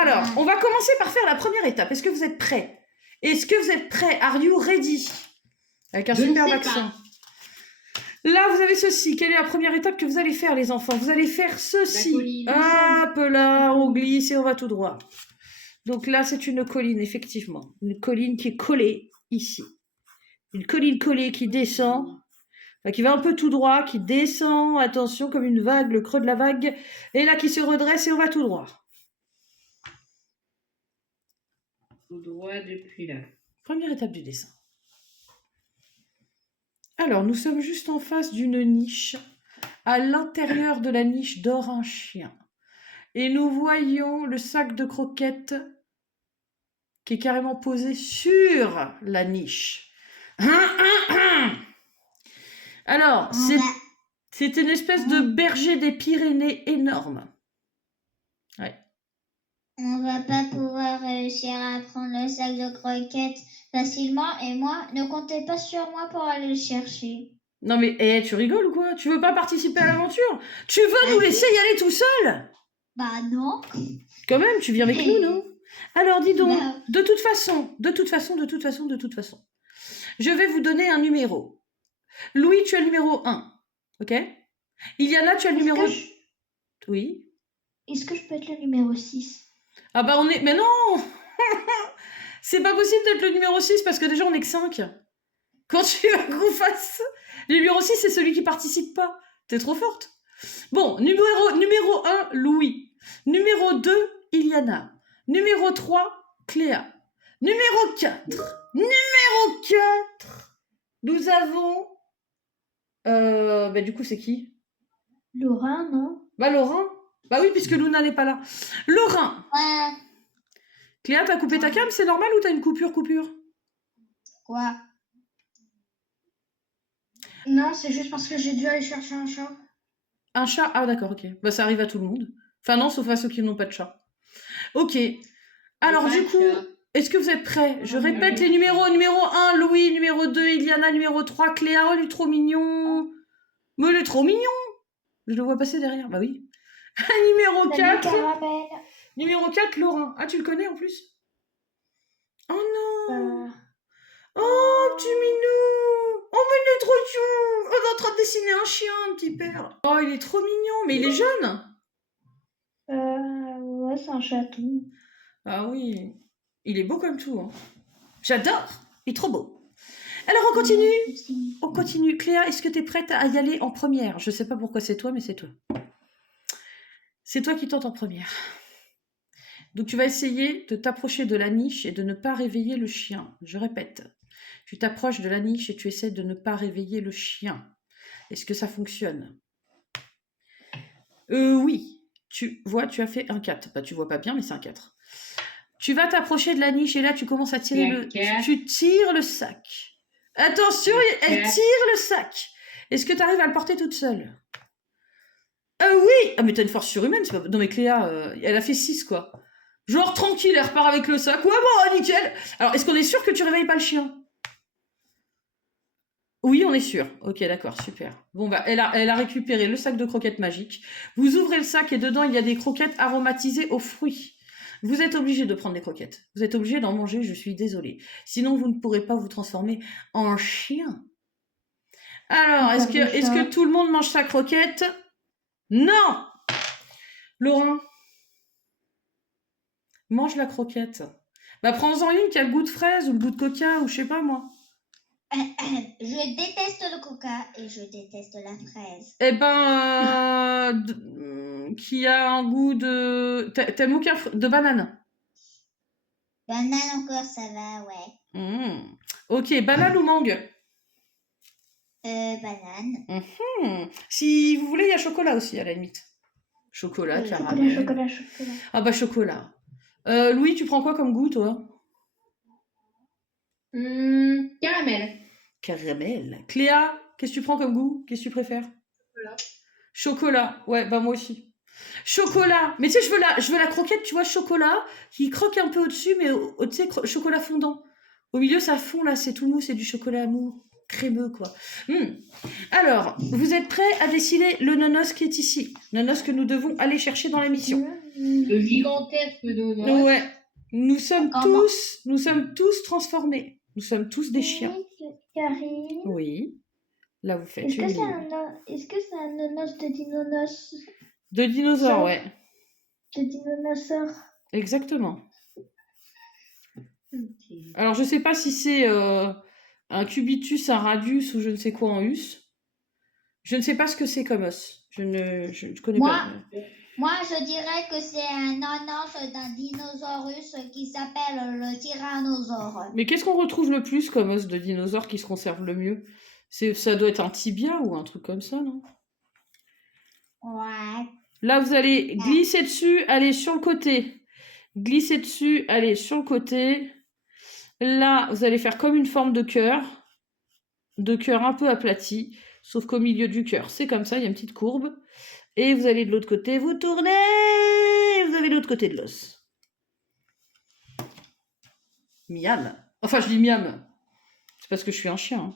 Alors, on va commencer par faire la première étape. Est-ce que vous êtes prêts? Est-ce que vous êtes prêts? Are you ready? Avec un superbe accent. Là, vous avez ceci. Quelle est la première étape que vous allez faire, les enfants? Vous allez faire ceci. Hop là, on glisse et on va tout droit. Donc là, c'est une colline, effectivement. Une colline qui est collée ici. Une colline collée qui descend. Enfin, qui va un peu tout droit, qui descend. Attention, comme une vague, le creux de la vague. Et là, qui se redresse et on va tout droit. Tout droit depuis là. Première étape du dessin. Alors, nous sommes juste en face d'une niche. À l'intérieur de la niche dort un chien. Et nous voyons le sac de croquettes qui est carrément posé sur la niche. Alors, c'est une espèce de berger des Pyrénées énorme. Ouais. On va pas pouvoir réussir à prendre le sac de croquettes facilement et moi, ne comptez pas sur moi pour aller le chercher. Non mais, tu rigoles ou quoi? Tu veux pas participer à l'aventure? Tu veux nous laisser y aller tout seul? Bah non. Quand même, tu viens avec nous, non? Alors dis donc, Bah... de toute façon, je vais vous donner un numéro. Louis, tu as le numéro 1, ok? Iliana, tu as le numéro... Oui. Est-ce que je peux être le numéro 6? Ah bah on est... Mais non. C'est pas possible d'être le numéro 6 parce que déjà on est que 5. Quand tu veux qu'on fasse... Le numéro 6, c'est celui qui participe pas. T'es trop forte. Bon, numéro 1, Louis. Numéro 2, Iliana. Numéro 3, Cléa. Numéro 4. Numéro 4. Nous avons... Bah du coup, c'est qui? Laura, non? Bah Laurent. Bah oui, puisque Luna n'est pas là. Laurent. Ouais. Cléa, t'as coupé ta cam, c'est normal ou t'as une coupure? Quoi? Non, c'est juste parce que j'ai dû aller chercher un chat. Un chat? Ah d'accord, ok. Bah ça arrive à tout le monde. Enfin non, sauf à ceux qui n'ont pas de chat. Ok. Alors du coup, est-ce que vous êtes prêts? Je répète les numéros. Numéro 1, Louis. Numéro 2, Iliana. Numéro 3, Cléa. Oh, il est trop mignon. Mais il est trop mignon. Je le vois passer derrière. Bah oui. Numéro 4. Numéro 4, Laurent. Ah, tu le connais en plus? Oh non. Oh, petit minou. Oh, mais il est trop chou. On est en train de dessiner un chien, un petit père. Oh, il est trop mignon. Mais il est jeune. Ouais, c'est un chaton. Ah oui. Il est beau comme tout. Hein. J'adore. Il est trop beau. Alors, on continue. On continue. Cléa, est-ce que tu es prête à y aller en première? Je sais pas pourquoi c'est toi, mais c'est toi. C'est toi qui tentes en première. Donc, tu vas essayer de t'approcher de la niche et de ne pas réveiller le chien. Je répète. Tu t'approches de la niche et tu essaies de ne pas réveiller le chien. Est-ce que ça fonctionne? Oui. Tu vois, tu as fait un 4. Bah, tu vois pas bien, mais c'est un 4. Tu vas t'approcher de la niche et là, tu commences à tirer tu tires le sac. Attention, elle tire le sac. Est-ce que tu arrives à le porter toute seule? Oui. Ah, mais t'as une force surhumaine. C'est pas... Non, mais Cléa, elle a fait 6, quoi. Genre, tranquille, elle repart avec le sac. Ouais, bon, nickel. Alors, est-ce qu'on est sûr que tu réveilles pas le chien? Oui, on est sûr. Ok, d'accord, super. Bon, bah, elle a récupéré le sac de croquettes magiques. Vous ouvrez le sac et dedans, il y a des croquettes aromatisées aux fruits. Vous êtes obligé de prendre des croquettes. Vous êtes obligé d'en manger, je suis désolée. Sinon, vous ne pourrez pas vous transformer en chien. Alors, est-ce que tout le monde mange sa croquette? Non! Laurent, mange la croquette. Bah, prends-en une qui a le goût de fraise ou le goût de coca ou je sais pas moi. Je déteste le coca et je déteste la fraise. Eh ben, qui a un goût de... T'aimes aucun de banane? Banane encore, ça va, ouais. Ok, banane ou mangue? Banane. Si vous voulez, il y a chocolat aussi, à la limite. Chocolat, caramel. Chocolat. Ah bah, chocolat. Louis, tu prends quoi comme goût, toi? Caramel. Caramel. Cléa, qu'est-ce que tu prends comme goût? Qu'est-ce que tu préfères? Chocolat. Ouais, bah moi aussi. Chocolat. Mais tu sais, je veux la croquette, tu vois, chocolat, qui croque un peu au-dessus, mais tu sais, chocolat fondant. Au milieu, ça fond, là, c'est tout mou, c'est du chocolat mou. crémeux, quoi. Alors, vous êtes prêts à décider le nonos qui est ici? Nonos que nous devons aller chercher dans la mission. Le gigantesque donos. Ouais. Nous sommes Comment tous transformés. Nous sommes tous des chiens. Karine, Oui. Là, vous faites est-ce que une c'est ligne. est-ce que c'est un nonos de dinonos De dinosaures, ouais. de dinosaure? Exactement. Ok. Alors, je sais pas si c'est un cubitus, un radius ou je ne sais quoi en us. Je ne sais pas ce que c'est comme os. Je ne connais Moi, pas. Moi, je dirais que c'est un nonos d'un dinosaurus qui s'appelle le tyrannosaure. Mais qu'est-ce qu'on retrouve le plus comme os de dinosaure qui se conserve le mieux? Ça doit être un tibia ou un truc comme ça, non? Ouais. Là, vous allez glisser dessus, aller sur le côté. Glisser dessus, aller sur le côté. Là, vous allez faire comme une forme de cœur un peu aplati, sauf qu'au milieu du cœur, c'est comme ça, il y a une petite courbe. Et vous allez de l'autre côté, vous tournez, vous avez l'autre côté de l'os. Miam. Enfin, je dis miam. C'est parce que je suis un chien. Hein.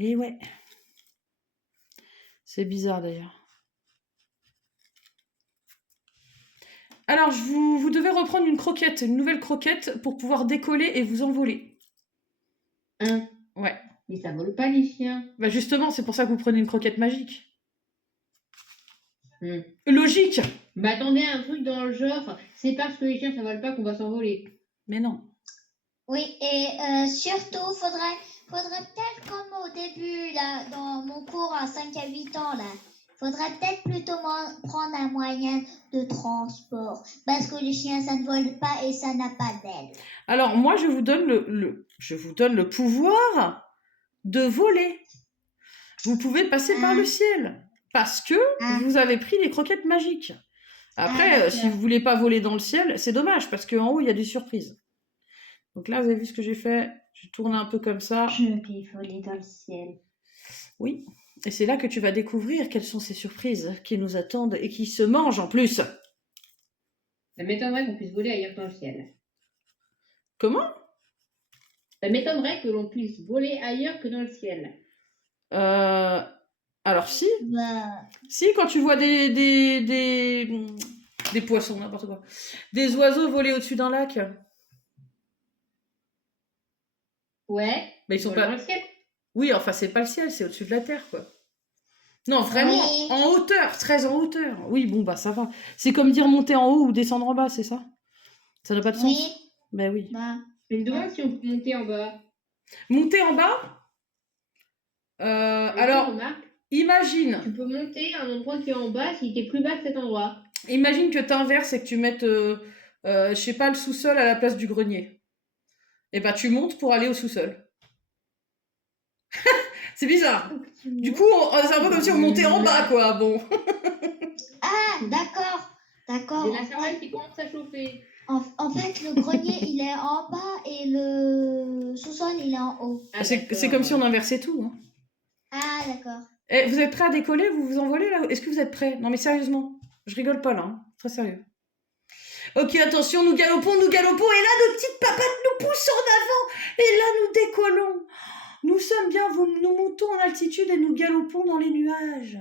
Et ouais. C'est bizarre d'ailleurs. Alors, vous devez reprendre une croquette, une nouvelle croquette pour pouvoir décoller et vous envoler. Hein? Ouais. Mais ça vole pas les chiens. Bah justement, c'est pour ça que vous prenez une croquette magique. Logique. M'attendais à un truc dans le genre, c'est parce que les chiens ça vole pas qu'on va s'envoler. Mais non. Oui, et surtout, faudrait peut-être comme au début, là, dans mon cours à 5 à 8 ans, là, faudrait peut-être plutôt prendre un moyen de transport. Parce que les chiens, ça ne vole pas et ça n'a pas d'aile. Alors, moi, je vous donne le pouvoir de voler. Vous pouvez passer par le ciel. Parce que vous avez pris les croquettes magiques. Après, si vous voulez pas voler dans le ciel, c'est dommage, parce qu'en haut, il y a des surprises. Donc là, vous avez vu ce que j'ai fait? J'ai tourné un peu comme ça. Je vais voler dans le ciel. Oui. Et c'est là que tu vas découvrir quelles sont ces surprises qui nous attendent et qui se mangent en plus. Ça m'étonnerait qu'on puisse voler ailleurs que dans le ciel. Comment? Ça m'étonnerait que l'on puisse voler ailleurs que dans le ciel. Alors si. Bah, Si, quand tu vois des poissons, n'importe quoi. Des oiseaux voler au-dessus d'un lac. Ouais. Mais ils sont volent pas... dans le ciel. Oui, enfin, c'est pas le ciel, c'est au-dessus de la terre, quoi. Non, vraiment, Oui. en hauteur, très en hauteur. Oui, bon, bah ça va. C'est comme dire monter en haut ou descendre en bas, c'est ça? Ça n'a pas de sens? oui. Ben oui. Bah, Je me demande si on peut monter en bas. Monter en bas? Alors, Remarque, imagine. tu peux monter à un endroit qui est en bas s'il était plus bas que cet endroit. Imagine que t'inverses et que tu mettes, je sais pas, le sous-sol à la place du grenier. Et bah tu montes pour aller au sous-sol. C'est bizarre. Du coup, c'est un peu comme si on montait en bas, quoi. Bon. Ah, d'accord. D'accord. C'est la cervelle qui commence à chauffer. En fait, le grenier, il est en bas et le sous-sol, il est en haut. Ah, C'est comme si on inversait tout. Hein. Ah, d'accord. Et vous êtes prêts à décoller? Vous vous envolez là? Est-ce que vous êtes prêts? Non mais sérieusement, je rigole pas là, hein. Très sérieux. Ok, attention, nous galopons, et là nos petites papates nous poussent en avant, et là nous décollons. Nous sommes bien, nous montons en altitude et nous galopons dans les nuages.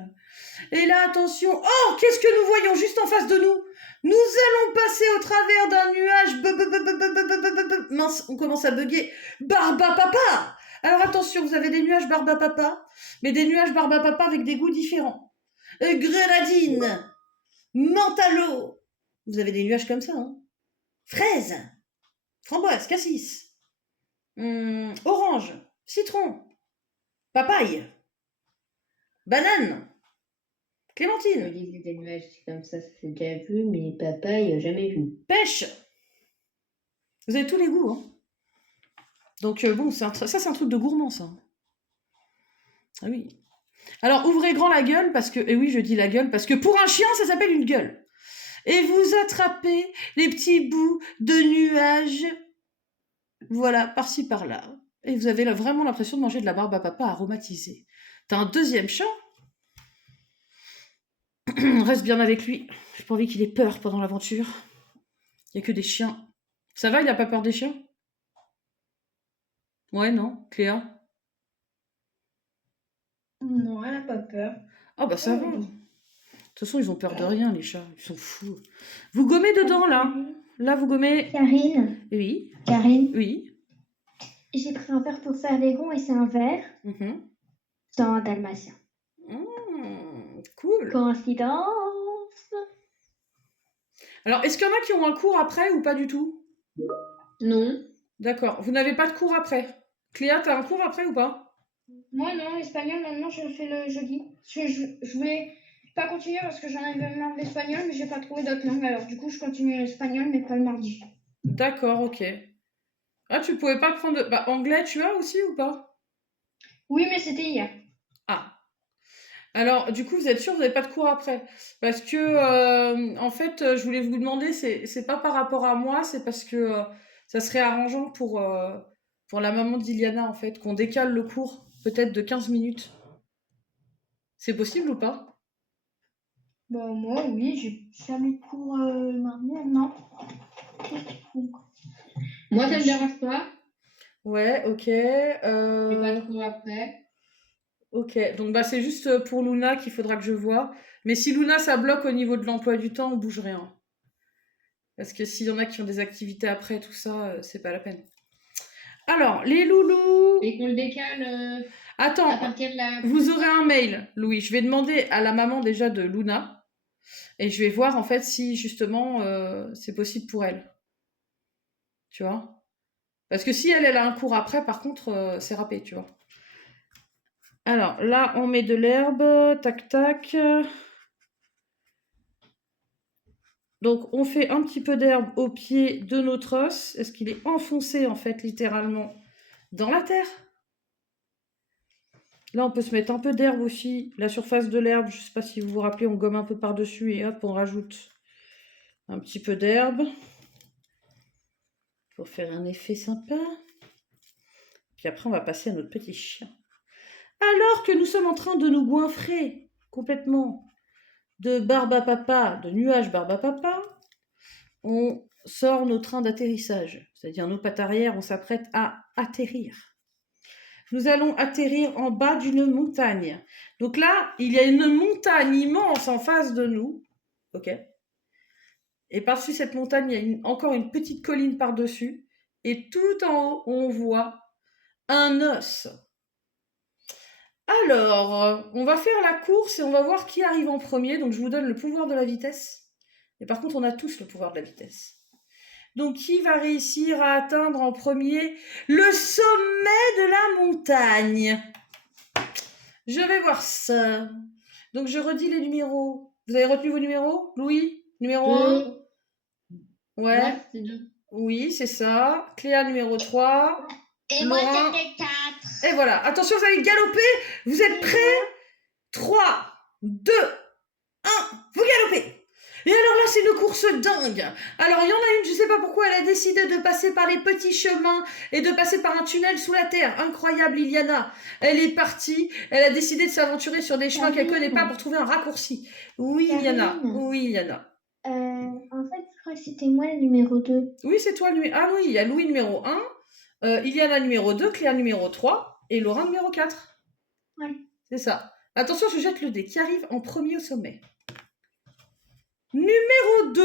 Et là, attention, oh, qu'est-ce que nous voyons juste en face de nous? Nous allons passer au travers d'un nuage. Mince, on commence à bugger. Barbapapa. Alors attention, vous avez des nuages Barbapapa, mais des nuages Barbapapa avec des goûts différents. Grenadine, mentalo. Vous avez des nuages comme ça, hein. Fraise, framboise, cassis, orange, citron, papaye, banane, clémentine. Olivier des nuages, c'est comme ça c'est déjà vu, mais papa, il a jamais vu. Pêche. Vous avez tous les goûts, hein. Donc bon, ça c'est un truc de gourmand, ça. Ah oui. Alors ouvrez grand la gueule, parce que... Et oui, je dis la gueule, parce que pour un chien, ça s'appelle une gueule. Et vous attrapez les petits bouts de nuages. Voilà, par-ci, par-là. Et vous avez vraiment l'impression de manger de la barbe à papa aromatisée. T'as un deuxième chat. Reste bien avec lui. J'ai pas envie qu'il ait peur pendant l'aventure. Il n'y a que des chiens. Ça va, il n'a pas peur des chiens? Ouais, non, Cléa? Non, elle a pas peur. Ah bah ça va. De Oui. toute façon, ils ont peur de rien, les chats. Ils sont fous. Vous gommez dedans, là? Là, vous gommez... Karine, Oui, Karine, oui. j'ai pris un verre pour faire les gonds et c'est un verre Mhm. dans un dalmatien. Cool. Coïncidence? Alors, est-ce qu'il y en a qui ont un cours après ou pas du tout? Non. D'accord. Vous n'avez pas de cours après? Cléa, t'as un cours après ou pas? Moi, non, l'espagnol, maintenant, je le fais le jeudi. Je voulais pas continuer parce que j'en avais marre de l'espagnol, mais j'ai pas trouvé d'autres langues. Alors, du coup, je continue l'espagnol, mais pas le mardi. D'accord, ok. Ah, tu pouvais pas prendre... Bah, anglais, tu as aussi ou pas? Oui, mais c'était hier. Ah. Alors, du coup, vous êtes sûr, vous n'avez pas de cours après? Parce que, en fait, je voulais vous demander, c'est pas par rapport à moi, c'est parce que ça serait arrangeant pour la maman d'Iliana, en fait, qu'on décale le cours, peut-être de 15 minutes. C'est possible ou pas? Bah, moi, oui, j'ai jamais de cours le mardi, non. Moi, ça me dérange pas. Ouais, ok. J'ai pas de cours après. Ok, donc bah c'est juste pour Luna qu'il faudra que je vois. Mais si Luna, ça bloque au niveau de l'emploi du temps, on bouge rien. Parce que s'il y en a qui ont des activités après, tout ça, c'est pas la peine. Alors, les loulous... Et qu'on le décale à Attends, partir de la... vous aurez un mail, Louis. Je vais demander à la maman déjà de Luna. Et je vais voir en fait si justement c'est possible pour elle. Tu vois? Parce que si elle a un cours après, par contre, c'est râpé, tu vois. Alors, là, on met de l'herbe. Tac, tac. Donc, on fait un petit peu d'herbe au pied de notre os. Est-ce qu'il est enfoncé, en fait, littéralement, dans la terre? Là, on peut se mettre un peu d'herbe aussi. La surface de l'herbe, je ne sais pas si vous vous rappelez, on gomme un peu par-dessus et hop, on rajoute un petit peu d'herbe pour faire un effet sympa. Puis après, on va passer à notre petit chien. Alors que nous sommes en train de nous goinfrer complètement de barbe à papa, de nuages barbe à papa, on sort nos trains d'atterrissage. C'est-à-dire nos pattes arrière, on s'apprête à atterrir. Nous allons atterrir en bas d'une montagne. Donc là, il y a une montagne immense en face de nous. Ok. Et par-dessus cette montagne, il y a encore une petite colline par-dessus. Et tout en haut, on voit un os. Alors, on va faire la course et on va voir qui arrive en premier. Donc, je vous donne le pouvoir de la vitesse. Et par contre, on a tous le pouvoir de la vitesse. Donc, qui va réussir à atteindre en premier le sommet de la montagne? Je vais voir ça. Donc, je redis les numéros. Vous avez retenu vos numéros? Louis, numéro 1? Ouais. Ouais, c'est deux. Oui, c'est ça. Cléa, numéro 3. Et Laurent. moi, c'était 4. Et voilà. Attention, vous allez galoper. Vous êtes prêts? 3, 2, 1. Vous galopez. Et alors là, c'est une course dingue. Alors, il y en a une, je ne sais pas pourquoi, elle a décidé de passer par les petits chemins et de passer par un tunnel sous la terre. Incroyable, Iliana. Elle est partie. Elle a décidé de s'aventurer sur des chemins qu'elle ne connaît pas pour trouver un raccourci. Oui, Iliana. Oui, Iliana. En fait, je crois que c'était moi le numéro 2. Oui, c'est toi. Ah oui, il y a Louis numéro 1, Iliana numéro 2, Cléa numéro 3 et Laurent numéro 4. Ouais. C'est ça. Attention, je jette le dé. Qui arrive en premier au sommet? Numéro 2.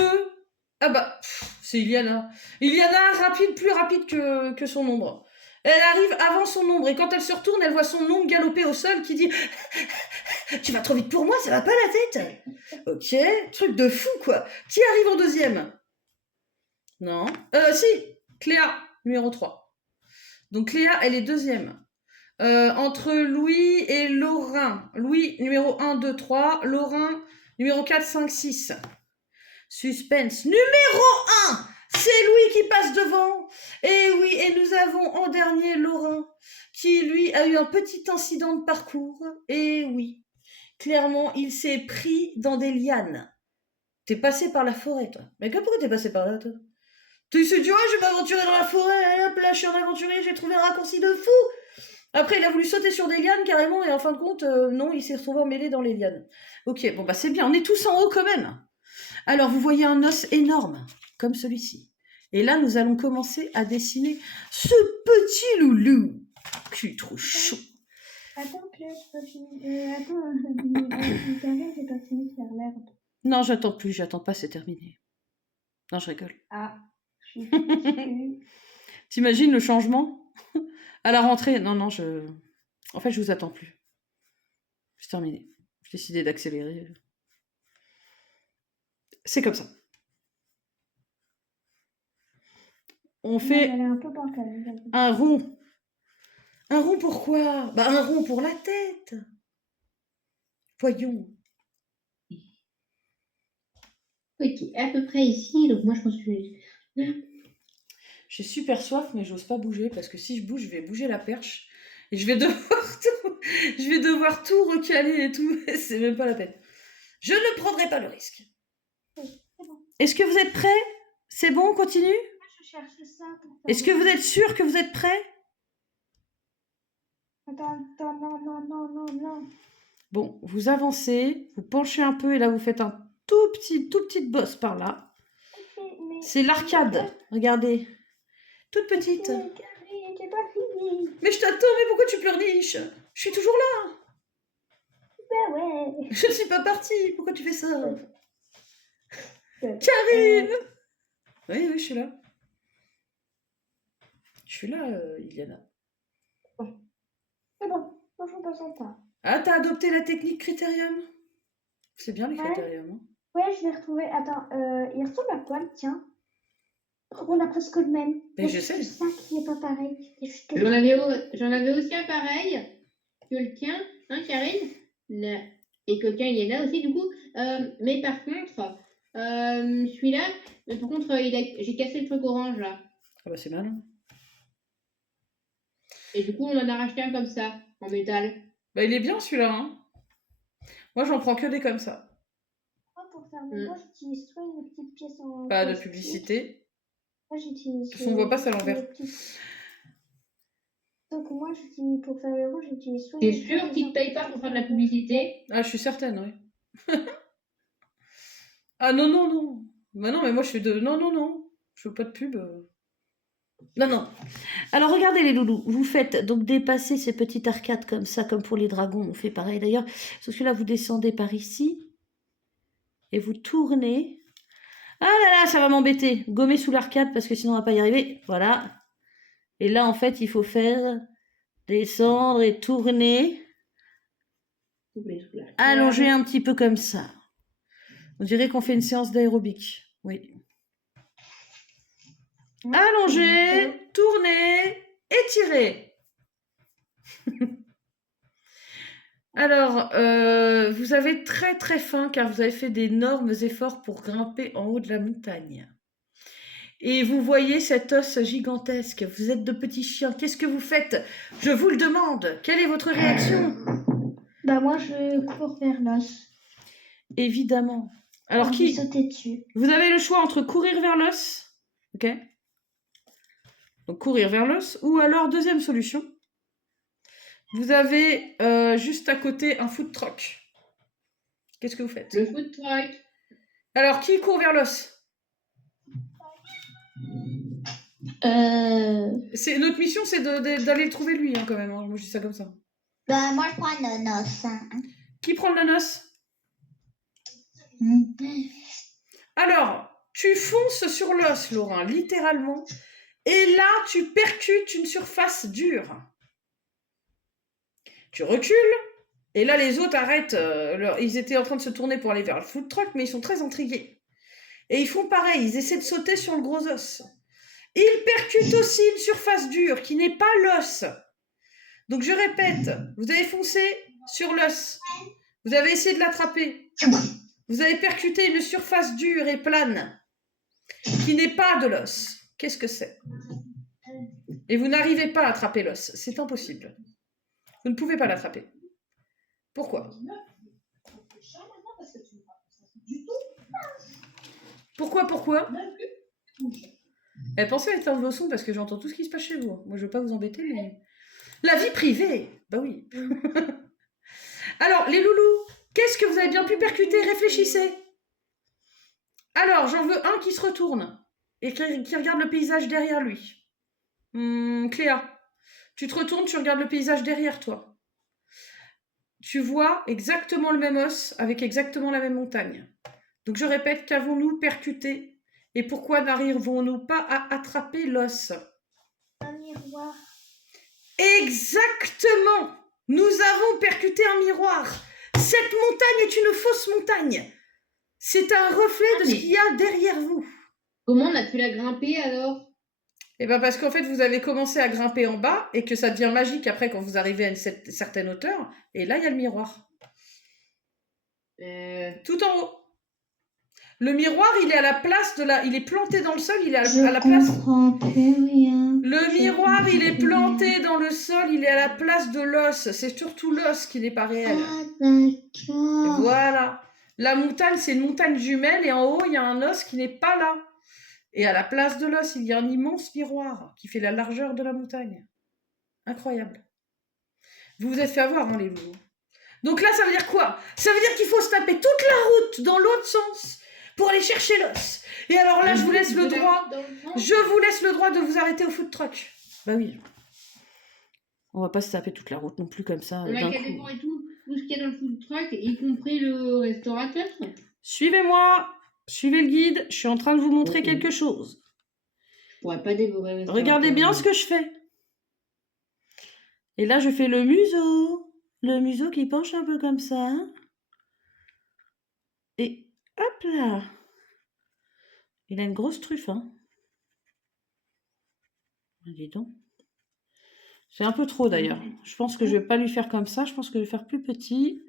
Ah bah, c'est Iliana. Iliana, rapide, plus rapide que son ombre. Elle arrive avant son ombre et quand elle se retourne, elle voit son ombre galoper au sol qui dit « Tu vas trop vite pour moi, ça va pas la tête !» Ok, truc de fou quoi. Qui arrive en deuxième? Non. Si, Cléa, numéro 3. Donc Cléa, elle est deuxième. Entre Louis et Laurent. Louis, numéro 1, 2, 3. Laurent, numéro 4, 5, 6. Suspense. Numéro 1, c'est Louis qui passe devant. Et oui, et nous avons en dernier Laurent, qui lui a eu un petit incident de parcours. Et oui, clairement, il s'est pris dans des lianes. T'es passé par la forêt, toi. Mais pourquoi t'es passé par là, toi? Tu sais, tu vois, je vais m'aventurer dans la forêt, hop, là, je suis un aventurier, j'ai trouvé un raccourci de fou. Après, il a voulu sauter sur des lianes, carrément, et en fin de compte, non, il s'est retrouvé emmêlé dans les lianes. Ok, bon, bah c'est bien, on est tous en haut quand même. Alors, vous voyez un os énorme, comme celui-ci. Et là, nous allons commencer à dessiner ce petit loulou. Qui est trop chaud. Attends, Claire, j'ai pas fini. Attends, Karine, j'ai pas fini de faire l'herbe. Non, j'attends pas, c'est terminé. Non, je rigole. Ah, je suis déçue. T'imagines le changement à la rentrée? Non, en fait, je vous attends plus. C'est terminé. J'ai décidé d'accélérer. C'est comme ça. On fait Non, elle est un peu bancale, vas-y. un rond. Un rond pourquoi? Bah, un rond pour la tête. Voyons. Oui, qui est à peu près ici, donc moi je pense que J'ai super soif, mais j'ose pas bouger parce que si je bouge, je vais bouger la perche et je vais devoir tout recaler et tout. C'est même pas la peine. Je ne prendrai pas le risque. Est-ce que vous êtes prêts? C'est bon, on continue? Je cherche ça pour faire Est-ce que vous êtes sûr que vous êtes prêts? Attends, non. Bon, vous avancez, vous penchez un peu et là vous faites un toute petite bosse par là. Mais C'est l'arcade. Regardez. Toute petite. Karine, j'ai pas fini. Mais je t'attends, mais pourquoi tu pleurniches? Je suis toujours là. Bah ouais. Je ne suis pas partie. Pourquoi tu fais ça? Karine! Oui, je suis là. Je suis là, Iliana. C'est bon, franchement, passons pas. Ah, t'as adopté la technique Critérium? C'est bien les Ouais. Critérium. Hein. Ouais, je l'ai retrouvé. Attends, il ressemble à quoi, tiens? On a presque le même. Mais je sais. C'est ça qui est pas pareil. j'en avais aussi un pareil que le tien, hein, Karine? Là. Et que le tien, il est là aussi, du coup. Mais par contre, celui-là, par contre, j'ai cassé le truc orange là. Ah bah c'est mal. Hein. Et du coup, on en a racheté un comme ça, en métal. Bah il est bien celui-là. Hein. Moi j'en prends que des comme ça. Moi, pour faire mon poche, j'utilise soit une petite pièce en Pas de plastique. publicité. Moi, j'utilise. De toute façon, on voit pas ça à l'envers. Donc, moi, j'utilise pour faire le rond, j'utilise soit. T'es sûr qu'ils te payent pas pour faire de la publicité? Ah, je suis certaine, oui. Ah non. Bah non, mais moi je suis de. Non. Je veux pas de pub. Non. Alors regardez les loulous, vous faites donc dépasser ces petites arcades comme ça, comme pour les dragons, on fait pareil d'ailleurs. Sauf que là, vous descendez par ici et vous tournez. Ah là, ça va m'embêter. Gommer sous l'arcade parce que sinon on va pas y arriver. Voilà. Et là, en fait, il faut faire descendre et tourner. Allonger un petit peu comme ça. On dirait qu'on fait une séance d'aérobic. Oui. Allonger, tourner, étirer. Alors, vous avez très très faim car vous avez fait d'énormes efforts pour grimper en haut de la montagne. Et vous voyez cet os gigantesque. Vous êtes de petits chiens. Qu'est-ce que vous faites? Je vous le demande. Quelle est votre réaction? Bah, moi, je cours vers l'os. Évidemment. Alors qui? Sauter dessus. Vous avez le choix entre courir vers l'os, ok? Donc courir vers l'os, ou alors deuxième solution. Vous avez juste à côté un food truck. Qu'est-ce que vous faites? Le food truck. Alors qui court vers l'os? Notre mission, c'est d'aller le trouver lui, hein, quand même. Hein. Moi, je dis ça comme ça. Bah, moi, je prends le noce. Hein. Qui prend le noce? Mm. Alors, tu fonces sur l'os, Laurent, littéralement. Et là, tu percutes une surface dure. Tu recules. Et là, les autres arrêtent. Ils étaient en train de se tourner pour aller vers le food truck, mais ils sont très intrigués. Et ils font pareil. Ils essaient de sauter sur le gros os. Ils percutent aussi une surface dure qui n'est pas l'os. Donc, je répète. Vous avez foncé sur l'os. Vous avez essayé de l'attraper. Vous avez percuté une surface dure et plane qui n'est pas de l'os. Qu'est-ce que c'est? Et vous n'arrivez pas à attraper l'os. C'est impossible. Vous ne pouvez pas l'attraper. Pourquoi? Pourquoi? Pensez à éteindre vos sons parce que j'entends tout ce qui se passe chez vous. Moi, je ne veux pas vous embêter, mais... La vie privée! Bah oui. Alors, les loulous, qu'est-ce que vous avez bien pu percuter? Réfléchissez. Alors, j'en veux un qui se retourne. et qui regarde le paysage derrière lui. Cléa, tu te retournes, tu regardes le paysage derrière toi. Tu vois exactement le même os avec exactement la même montagne. Donc je répète, qu'avons-nous percuté et pourquoi n'arrivons-nous pas à attraper l'os? Un miroir. Exactement! Nous avons percuté un miroir. Cette montagne est une fausse montagne. C'est un reflet de ce qu'il y a derrière vous. Comment on a pu la grimper alors? Eh bien parce qu'en fait, vous avez commencé à grimper en bas et que ça devient magique après quand vous arrivez à une certaine hauteur. Et là, il y a le miroir. Tout en haut. Le miroir, il est à la place de la... Il est planté dans le sol, il est à la place... Je comprends plus rien. Le miroir, il est planté dans le sol, il est à la place de l'os. C'est surtout l'os qui n'est pas réel. Ah, d'accord. Voilà. La montagne, c'est une montagne jumelle et en haut, il y a un os qui n'est pas là. Et à la place de l'os, il y a un immense miroir qui fait la largeur de la montagne. Incroyable. Vous vous êtes fait avoir, hein, les loups. Donc là, ça veut dire quoi? Ça veut dire qu'il faut se taper toute la route dans l'autre sens pour aller chercher l'os. Et alors là, je vous laisse le droit. Je vous laisse le droit de vous arrêter au food truck. Bah oui. On va pas se taper toute la route non plus comme ça. On a qu'à décorer tout ce qu'il y a dans le food truck, y compris le restaurateur. Suivez-moi. Suivez le guide. Je suis en train de vous montrer quelque chose. Je pourrais pas dévorer le restaurateur. Regardez bien ce que je fais. Et là, je fais le museau. Le museau qui penche un peu comme ça. Et hop là. Il a une grosse truffe, hein. Dis donc. C'est un peu trop d'ailleurs. Je pense que je vais pas lui faire comme ça. Je pense que je vais faire plus petit.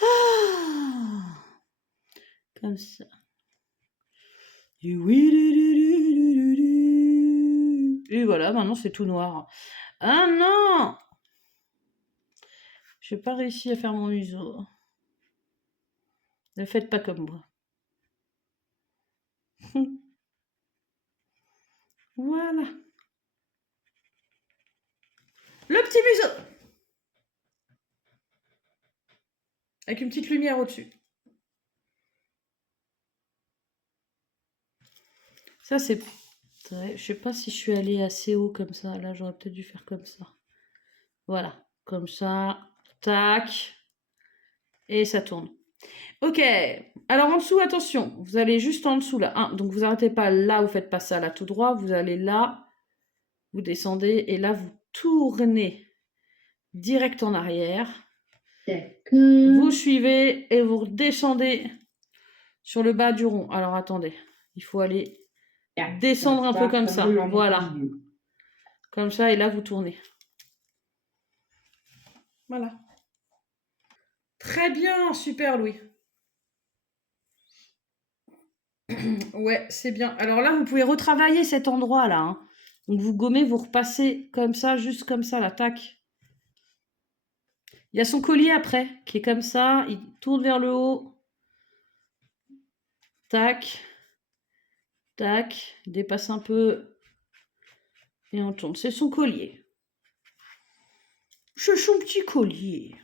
Ah, comme ça. Et voilà, maintenant c'est tout noir. Ah non! Je n'ai pas réussi à faire mon museau. Ne faites pas comme moi. Voilà. Le petit museau. Avec une petite lumière au-dessus. Ça, c'est... Je sais pas si je suis allée assez haut comme ça. Là, j'aurais peut-être dû faire comme ça. Voilà. Comme ça. Tac. Et ça tourne. Ok. Alors, en dessous, attention. Vous allez juste en dessous, là. Donc, vous arrêtez pas là. Vous faites pas ça, là, tout droit. Vous allez là. Vous descendez. Et là, vous tournez direct en arrière. Vous suivez et vous redescendez sur le bas du rond. Alors, attendez. Il faut aller descendre un peu comme ça. Voilà. Comme ça, et là, vous tournez. Voilà. Très bien, super, Louis. Ouais, c'est bien. Alors là, vous pouvez retravailler cet endroit-là. Hein. Donc, vous gommez, vous repassez comme ça, juste comme ça, là, tac. Il y a son collier après, qui est comme ça. Il tourne vers le haut. Tac. Tac. Il dépasse un peu. Et on tourne. C'est son collier. C'est son petit collier.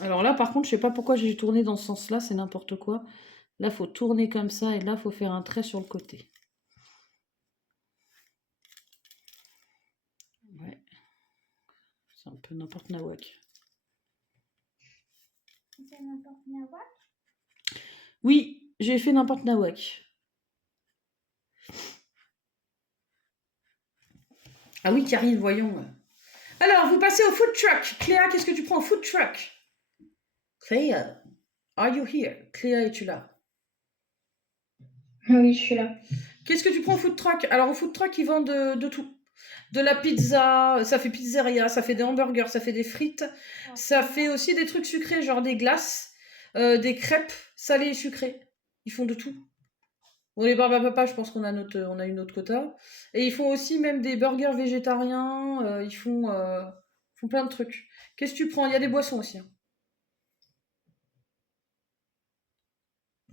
Alors là, par contre, je sais pas pourquoi j'ai tourné dans ce sens-là, c'est n'importe quoi. Là, il faut tourner comme ça et là, il faut faire un trait sur le côté. Ouais. C'est un peu n'importe nawak. C'est n'importe nawak? Oui, j'ai fait n'importe nawak. Ah oui, Karine, voyons. Alors, vous passez au food truck. Cléa, qu'est-ce que tu prends au food truck? Cléa, are you here? Cléa, es-tu là? Oui, je suis là. Qu'est-ce que tu prends au food truck? Alors, au food truck, ils vendent de tout. De la pizza, ça fait pizzeria, ça fait des hamburgers, ça fait des frites. Ça fait aussi des trucs sucrés, genre des glaces, des crêpes salées et sucrées. Ils font de tout. Bon, les Barba Papa, je pense qu'on a une autre quota. Et ils font aussi même des burgers végétariens. Ils font plein de trucs. Qu'est-ce que tu prends? Il y a des boissons aussi. Hein.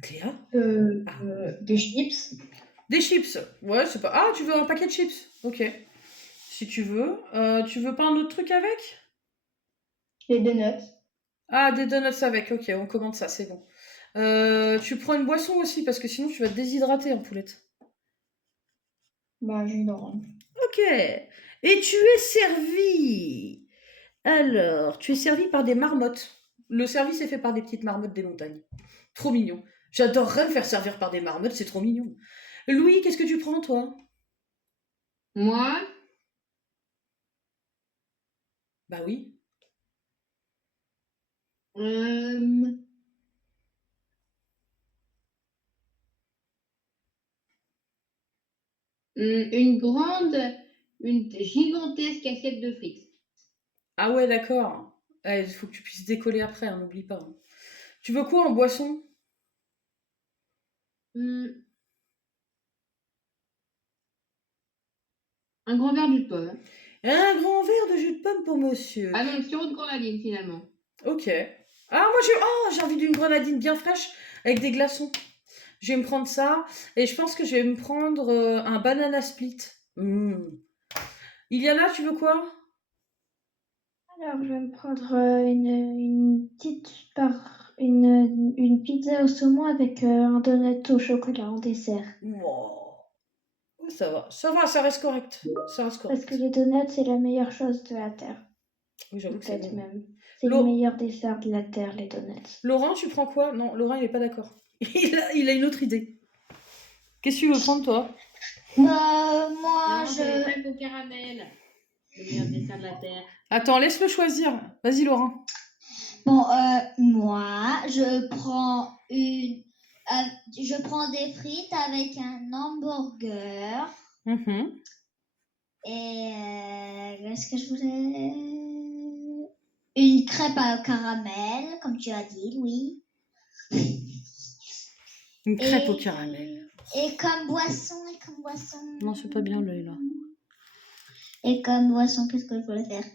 Cléa? Des chips. Des chips. Ouais, c'est pas... Ah, tu veux un paquet de chips? Ok. Si tu veux. Tu veux pas un autre truc avec? Et des nuts. Ah, des donuts avec, ok, on commande ça, c'est bon. Tu prends une boisson aussi, parce que sinon tu vas te déshydrater en poulette. Bah, jus d'orange. Ok. Et tu es servi. Alors, tu es servi par des marmottes. Le service est fait par des petites marmottes des montagnes. Trop mignon. J'adorerais me faire servir par des marmottes, c'est trop mignon. Louis, qu'est-ce que tu prends, toi? Moi, Bah oui. euh, une gigantesque assiette de frites. Ah ouais, d'accord. Il faut que tu puisses décoller après, hein, n'oublie pas. Hein. Tu veux quoi en boisson? Hum, un grand verre de pomme. Un grand verre de jus de pomme pour monsieur. Ah non, sirop de grenadine finalement. Ok. Ah, moi, j'ai envie d'une grenadine bien fraîche avec des glaçons. Je vais me prendre ça. Et je pense que je vais me prendre un banana split. Iliana, tu veux quoi? Alors, je vais me prendre une pizza au saumon avec un donut au chocolat en dessert. Wow. Ça va, ça reste correct. Ça reste Parce correct. que les donuts, c'est la meilleure chose de la Terre. Oui, j'avoue que c'est Peut-être bon. même. C'est le Lo- meilleur dessert de la Terre, les donuts. Laurent, tu prends quoi? Non, Laurent, il est pas d'accord. Il a une autre idée. Qu'est-ce que tu veux prendre, toi? Moi, Non, c'est les je. crêpes au caramel. Le meilleur dessert de la terre. Attends, laisse-le choisir. Vas-y, Laurent. Bon, moi, je prends je prends des frites avec un hamburger. Mhm. Et qu'est-ce que je voulais? Une crêpe au caramel, comme tu as dit, Louis. Une crêpe au Et- caramel. Et comme boisson. Non, c'est pas bien l'œil, là. Et comme boisson, qu'est-ce que je voulais faire?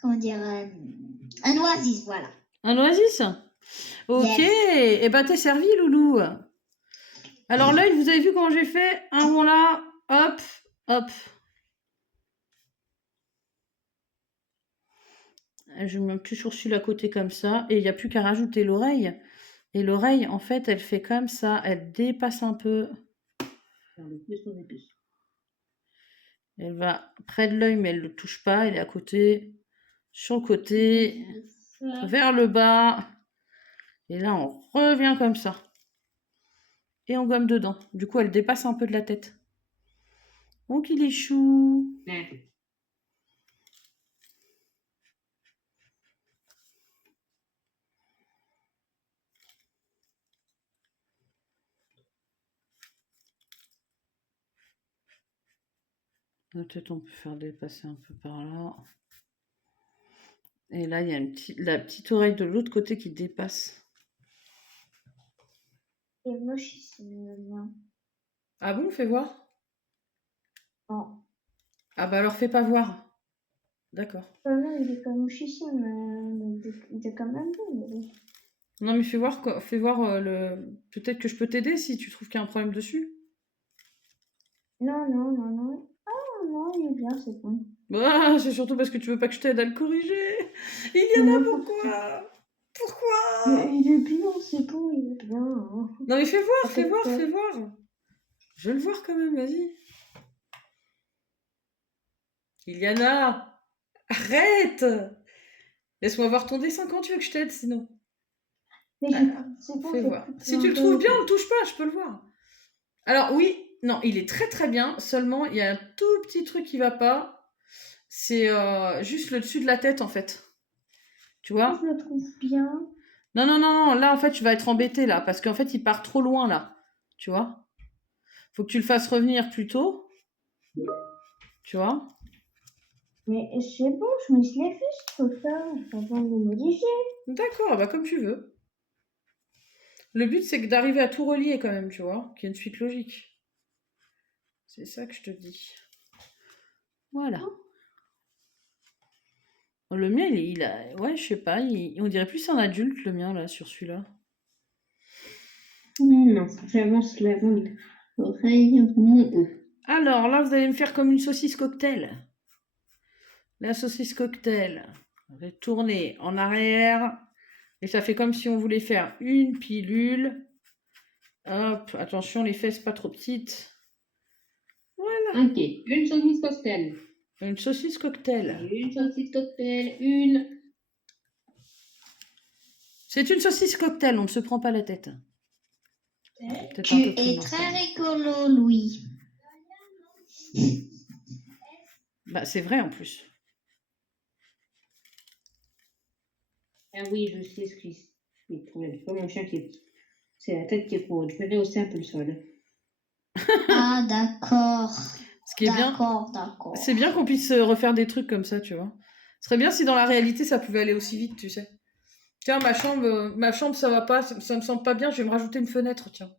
Comment dire? Un oasis, voilà. Un oasis? Ok. Yes. Eh ben, t'es servi, loulou. Alors, l'œil, vous avez vu comment j'ai fait? Un rond là. Hop. Hop. Je mets un petit sourcil à côté comme ça. Et il n'y a plus qu'à rajouter l'oreille. Et l'oreille, en fait, elle fait comme ça. Elle dépasse un peu. Elle va près de l'œil, mais elle ne le touche pas. Elle est à côté. Sur le côté. Vers le bas. Et là, on revient comme ça. Et on gomme dedans. Du coup, elle dépasse un peu de la tête. Donc, il est chou. Ouais. Peut-être on peut faire dépasser un peu par là. Et là, il y a la petite oreille de l'autre côté qui dépasse. C'est moche ici, le mien. Ah bon, fais voir. Non. Ah bah alors fais pas voir. D'accord. Non, il est pas mochissime, mais il est quand même bon. Mais bon. Non mais fais voir, fais voir le... Peut-être que je peux t'aider si tu trouves qu'il y a un problème dessus. Non, non, non, non. Ah non, il est bien, c'est bon. Bah, c'est surtout parce que tu veux pas que je t'aide à le corriger. Il y en a pourquoi? Pourquoi? Mais il est bien, c'est bon, il est bien. Hein. Non mais fais voir, En fais fait, voir, fais voir. Je veux le voir quand même, vas-y. Iliana, arrête! Laisse-moi voir ton dessin quand tu veux que je t'aide, sinon. Mais c'est bon, Fais j'ai voir. plus de Si tu le plein trouves d'œufs. bien, on le touche pas, je peux le voir. Alors oui, non, il est très très bien, seulement il y a un tout petit truc qui va pas. C'est juste le dessus de la tête en fait. Tu vois? Je le trouve bien. Non, non, non, non, là en fait tu vas être embêté là, parce qu'en fait il part trop loin là. Tu vois? Faut que tu le fasses revenir plus tôt. Tu vois? Mais c'est bon, je me suis fait, je trouve ça. J'ai pas besoin de le modifier. D'accord, bah comme tu veux. Le but c'est d'arriver à tout relier quand même, tu vois? Qu'il y ait une suite logique. C'est ça que je te dis. Voilà. Le mien, il a... Ouais, je sais pas, on dirait plus un adulte, le mien, là, sur celui-là. Non, j'avance l'oreille. Alors, là, vous allez me faire comme une saucisse cocktail. La saucisse cocktail. On va tourner en arrière. Et ça fait comme si on voulait faire une pilule. Hop, attention, les fesses pas trop petites. Voilà. Ok, une saucisse cocktail. Une saucisse cocktail. Une saucisse cocktail, une. C'est une saucisse cocktail, on ne se prend pas la tête. Peut-être Tu un peu plus es mortel. très rigolo, Louis. Bah, c'est vrai en plus. Ah oui, je sais ce qui est problème. C'est pas mon chien qui est petit. C'est la tête qui est trop haute. Je vais hausser un peu le sol. Ah, d'accord. Ce qui est bien, D'accord. c'est bien qu'on puisse refaire des trucs comme ça, tu vois. Ce serait bien si dans la réalité ça pouvait aller aussi vite, tu sais. Tiens, ma chambre ça va pas, ça me semble pas bien, je vais me rajouter une fenêtre, tiens.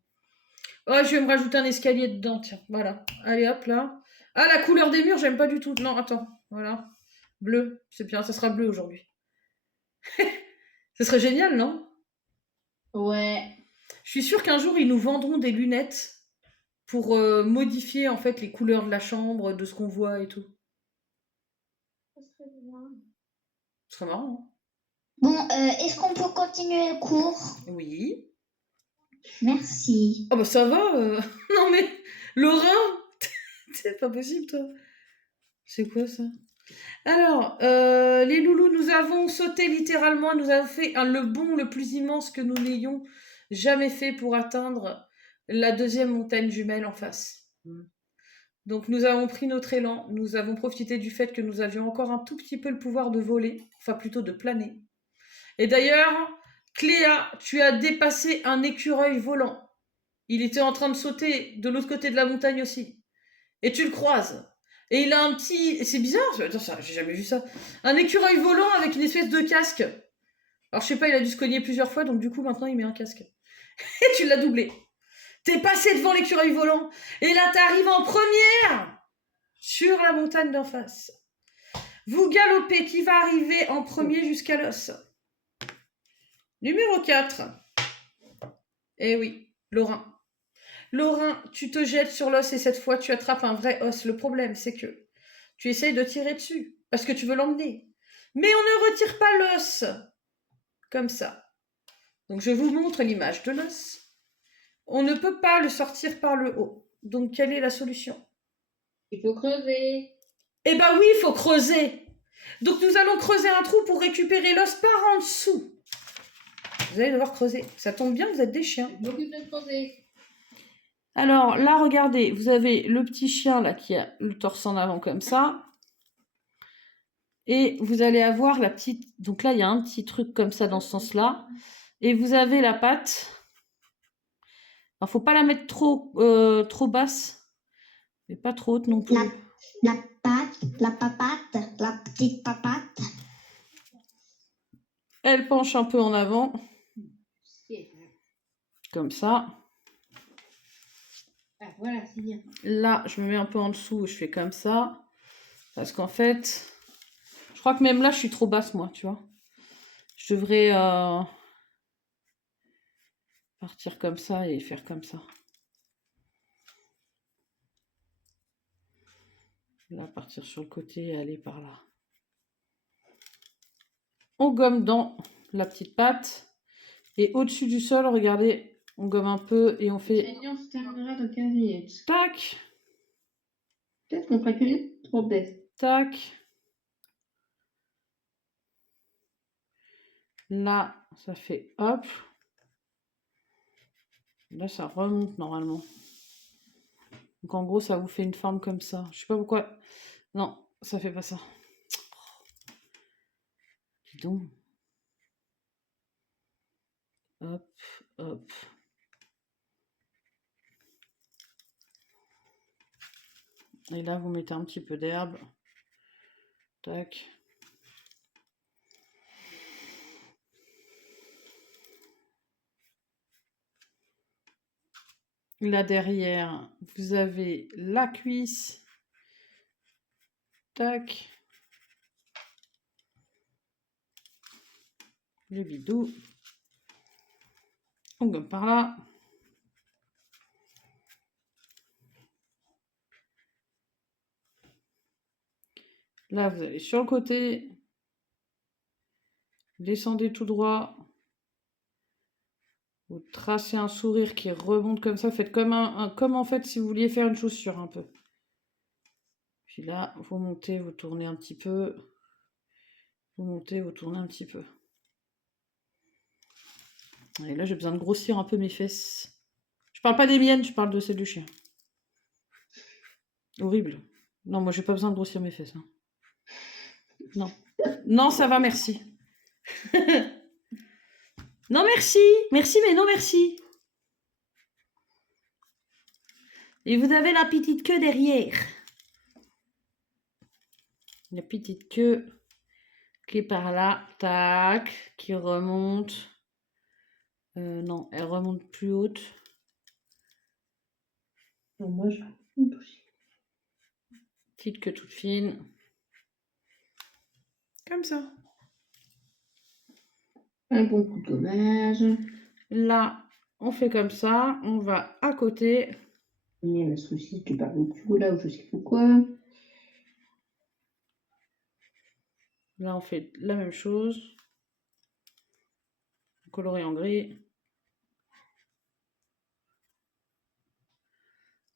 Oh, je vais me rajouter un escalier dedans, tiens, voilà. Allez hop, là. Ah, la couleur des murs, j'aime pas du tout. Non, attends, voilà. Bleu, c'est bien, ça sera bleu aujourd'hui. Ce serait génial, non? Ouais. Je suis sûre qu'un jour, ils nous vendront des lunettes pour modifier, en fait, les couleurs de la chambre, de ce qu'on voit et tout. Ça serait bien. Ce serait marrant, hein? Bon, est-ce qu'on peut continuer le cours? Oui. Merci. Oh bah ça va. Non mais, Laurent, c'est pas possible, toi. C'est quoi ça? Alors, les loulous, nous avons sauté littéralement, nous avons fait le bond le plus immense que nous n'ayons jamais fait pour atteindre la deuxième montagne jumelle en face. Donc nous avons pris notre élan, nous avons profité du fait que nous avions encore un tout petit peu le pouvoir de voler, enfin plutôt de planer. Et d'ailleurs, Cléa, tu as dépassé un écureuil volant. Il était en train de sauter de l'autre côté de la montagne aussi. Et tu le croises. Et il a un petit... C'est bizarre, attends, j'ai jamais vu ça. Un écureuil volant avec une espèce de casque. Alors je sais pas, il a dû se cogner plusieurs fois, donc du coup maintenant il met un casque. Et tu l'as doublé. T'es passé devant l'écureuil volant. Et là t'arrives en première sur la montagne d'en face. Vous galopez, qui va arriver en premier jusqu'à l'os? Numéro 4. Eh oui, Laurin. Laurin, tu te jettes sur l'os et cette fois tu attrapes un vrai os. Le problème, c'est que tu essayes de tirer dessus parce que tu veux l'emmener. Mais on ne retire pas l'os comme ça. Donc je vous montre l'image de l'os. On ne peut pas le sortir par le haut. Donc quelle est la solution? Il faut creuser. Eh ben oui, il faut creuser. Donc nous allons creuser un trou pour récupérer l'os par en dessous. Vous allez devoir creuser. Ça tombe bien, vous êtes des chiens. Je m'occupe de creuser. Alors là, regardez, vous avez le petit chien là qui a le torse en avant comme ça. Et vous allez avoir la petite... Donc là, il y a un petit truc comme ça dans ce sens-là. Et vous avez la patte. Alors, faut pas la mettre trop basse. Mais pas trop haute non plus. La papate, la petite papate. Elle penche un peu en avant. C'est- Comme ça. Ah, voilà, c'est bien. Là, je me mets un peu en dessous et je fais comme ça. Parce qu'en fait... Je crois que même là, je suis trop basse, moi, tu vois. Je devrais partir comme ça et faire comme ça. Là, partir sur le côté et aller par là. On gomme dans la petite patte. Et au-dessus du sol, regardez, on gomme un peu et on fait... Réunion se terminera dans 15 minutes. Tac, Peut-être qu'on fera qu'une trop bête. tac. Là, ça fait hop. Là, ça remonte normalement. Donc en gros, ça vous fait une forme comme ça. Je sais pas pourquoi. Non, ça fait pas ça. Dis donc. Hop, hop. Et là, vous mettez un petit peu d'herbe. Tac. Là derrière, vous avez la cuisse. Tac. Le bidou. On gomme par là. Là, vous allez sur le côté. Descendez tout droit. Vous tracez un sourire qui remonte comme ça. Faites comme comme en fait si vous vouliez faire une chaussure un peu. Puis là, vous montez, vous tournez un petit peu. Vous montez, vous tournez un petit peu. Et là, j'ai besoin de grossir un peu mes fesses. Je parle pas des miennes, je parle de celles du chien. Horrible. Non, moi, j'ai pas besoin de grossir mes fesses. Hein. Non. Non, ça va, merci. Non, merci. Merci, mais non, merci. Et vous avez la petite queue derrière. La petite queue qui est par là. Tac. Qui remonte. Non, elle remonte plus haute. Non, moi, je remonte aussi. Petite queue toute fine. Comme ça. Un bon coup de gommage. Là, on fait comme ça. On va à côté. Il y a la saucisse du barbecue, là, ou je sais pas quoi. Là, on fait la même chose. Coloré en gris.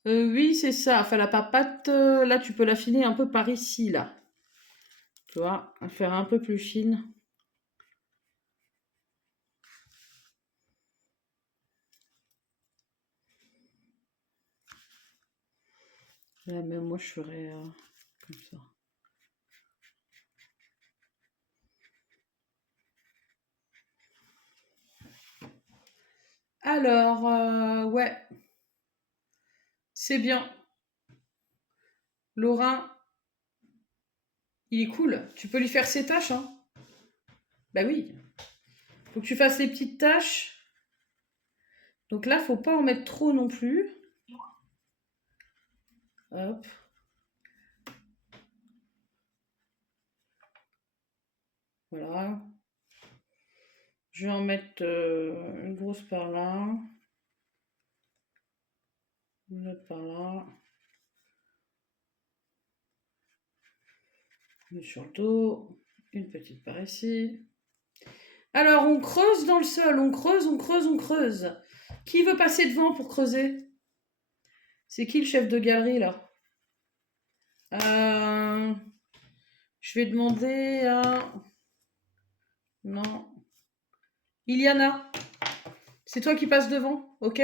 Oui, c'est ça. Enfin, la papate, là, tu peux l'affiner un peu par ici, là. Tu vois, à faire un peu plus fine. Là, même moi, je ferais comme ça. Alors, ouais. C'est bien. Laura, il est cool. Tu peux lui faire ses tâches, hein. Bah oui. Faut que tu fasses les petites tâches. Donc là, faut pas en mettre trop non plus. Hop. Voilà. Je vais en mettre une grosse par là. Une autre par là. Une sur le dos. Une petite par ici. Alors, on creuse dans le sol. On creuse, on creuse, on creuse. Qui veut passer devant pour creuser? C'est qui le chef de galerie, là? Je vais demander à... Non. Iliana. C'est toi qui passes devant, ok?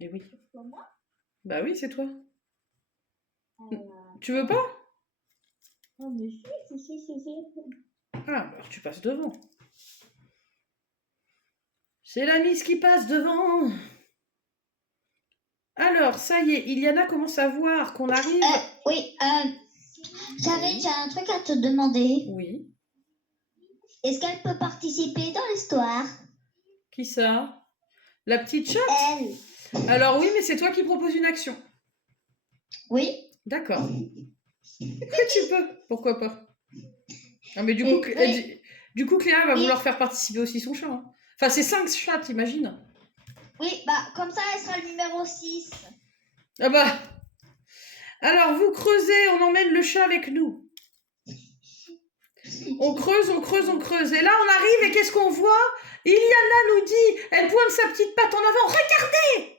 Eh oui. Pour moi Bah oui, c'est toi. Tu veux pas? Oh, mais si. Ah, bah alors tu passes devant. C'est la Miss qui passe devant. Alors, ça y est, Iliana commence à voir qu'on arrive... Oui, Karine, j'ai un truc à te demander. Oui. Est-ce qu'elle peut participer dans l'histoire? Qui ça? La petite chatte? Elle. Alors oui, mais c'est toi qui proposes une action. Oui. D'accord. Que tu peux, pourquoi pas. Non mais du coup, Oui. du coup Cléa va Oui. vouloir faire participer aussi son chat. Hein. Enfin, c'est 5 chats, t'imagines? Oui, bah comme ça, elle sera le numéro 6. Ah bah. Alors, vous creusez, on emmène le chat avec nous. On creuse, on creuse, on creuse. Et là, on arrive et qu'est-ce qu'on voit? Iliana nous dit, elle pointe sa petite patte en avant. Regardez!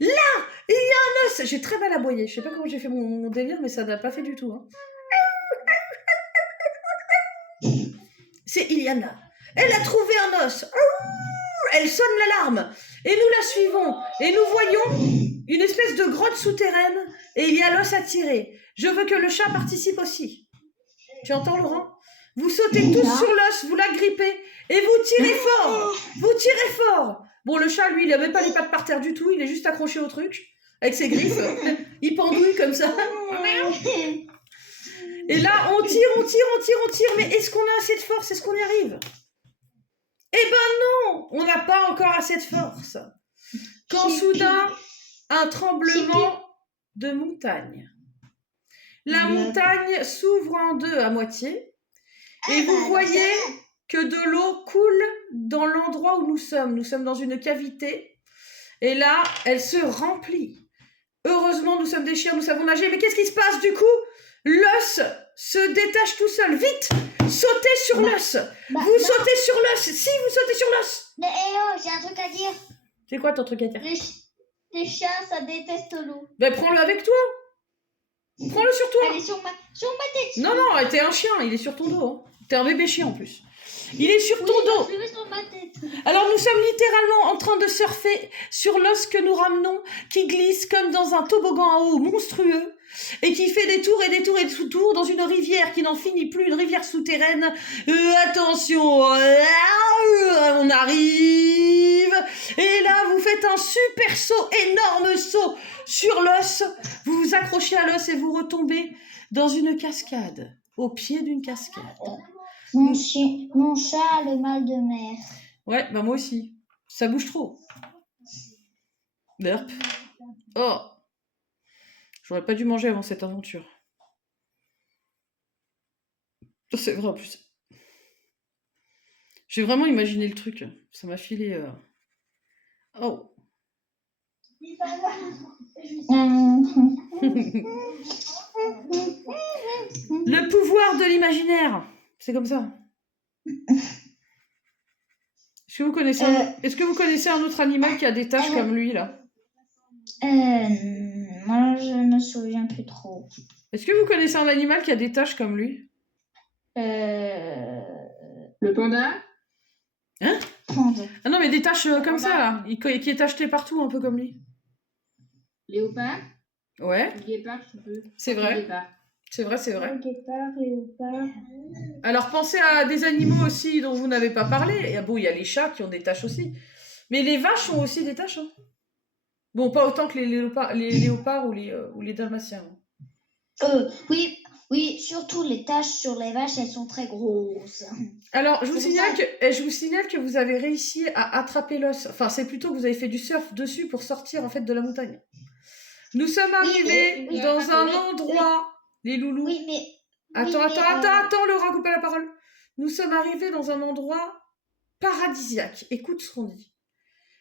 Là, il y a un os. J'ai très mal aboyé. Je sais pas comment j'ai fait mon délire, mais ça n'a pas fait du tout. Hein. C'est Iliana. Elle a trouvé un os. Elle sonne l'alarme. Et nous la suivons. Et nous voyons une espèce de grotte souterraine. Et il y a l'os à tirer. Je veux que le chat participe aussi. Tu entends, Laurent? Vous sautez tous sur l'os, vous l'agrippez. Et vous tirez fort. Vous tirez fort. Bon, le chat, lui, il n'a même pas les pattes par terre du tout. Il est juste accroché au truc. Avec ses griffes. Il pendouille comme ça. Et là, on tire. Mais est-ce qu'on a assez de force? Est-ce qu'on y arrive? Eh ben non, on n'a pas encore assez de force. Quand soudain, un tremblement de montagne. La montagne s'ouvre en deux à moitié. Et vous voyez que de l'eau coule dans l'endroit où nous sommes. Nous sommes dans une cavité. Et là, elle se remplit. Heureusement, nous sommes des chiens, nous savons nager. Mais qu'est-ce qui se passe du coup? L'os se détache tout seul. Vite, sautez sur l'os. Bah, Vous sautez sur l'os. Si, vous sautez sur l'os. Mais oh, j'ai un truc à dire. C'est quoi ton truc à dire? Les chats, ça déteste l'eau. Ben, prends-le avec toi. Prends-le sur toi. Elle est sur ma tête. Non, non, t'es un chien, il est sur ton dos. Hein. T'es un bébé chien en plus. Il est sur ton dos. Je le mets sur ma tête. Alors nous sommes littéralement en train de surfer sur l'os que nous ramenons, qui glisse comme dans un toboggan à eau monstrueux, et qui fait des tours et des tours et des tours dans une rivière qui n'en finit plus, une rivière souterraine. Attention, on arrive. Et là, vous faites un super saut, énorme saut sur l'os. Vous vous accrochez à l'os et vous retombez dans une cascade, au pied d'une cascade. Mon chat a le mal de mer. Ouais, bah moi aussi. Ça bouge trop. Derp. Oh. J'aurais pas dû manger avant cette aventure. C'est vrai en plus. J'ai vraiment imaginé le truc. Ça m'a filé... Oh. Le pouvoir de l'imaginaire. C'est comme ça. Est-ce que vous connaissez un autre animal qui a des taches comme lui, là? Moi, je me souviens plus trop. Est-ce que vous connaissez un animal qui a des taches comme lui? Le panda? Panda. Ah non, mais des taches comme ça, là. Qui est tacheté partout, un peu comme lui. Léopard? Ouais, Guépard, je peux. c'est vrai. Guépard. C'est vrai, c'est vrai. Guépard, léopard. Alors, pensez à des animaux aussi dont vous n'avez pas parlé. Et, bon, il y a les chats qui ont des taches aussi. Mais les vaches ont aussi des taches. Hein. Bon, pas autant que les léopards ou les dalmatiens. Oui, surtout les taches sur les vaches, elles sont très grosses. Alors, je vous C'est signale que vous avez réussi à attraper l'os. Enfin, c'est plutôt que vous avez fait du surf dessus pour sortir, en fait, de la montagne. Nous sommes arrivés dans un endroit... Les loulous. Oui, mais... Attends, Laura, coupez la parole. Nous sommes arrivés dans un endroit paradisiaque. Écoute ce qu'on dit.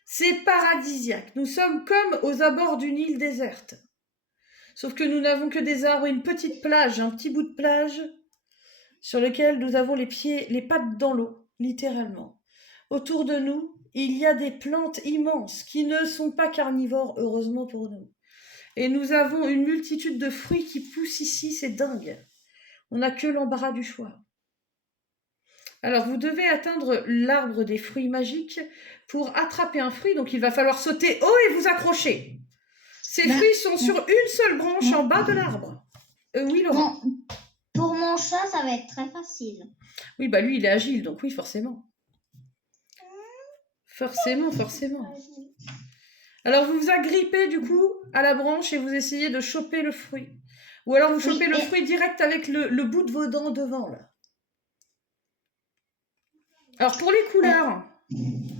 C'est paradisiaque. Nous sommes comme aux abords d'une île déserte. Sauf que nous n'avons que des arbres et une petite plage, un petit bout de plage sur lequel nous avons les pattes dans l'eau, littéralement. Autour de nous, il y a des plantes immenses qui ne sont pas carnivores, heureusement pour nous. Et nous avons une multitude de fruits qui poussent ici, c'est dingue. On n'a que l'embarras du choix. Alors, vous devez atteindre l'arbre des fruits magiques pour attraper un fruit. Donc, il va falloir sauter haut et vous accrocher. Ces fruits sont sur une seule branche en bas de l'arbre. Oui, Laurent. Pour mon chat, ça va être très facile. Oui, bah lui, il est agile, donc oui, forcément. Forcément. Alors, vous vous agrippez, du coup, à la branche et vous essayez de choper le fruit. Ou alors, vous chopez le fruit direct avec le bout de vos dents devant, là. Alors, pour les couleurs...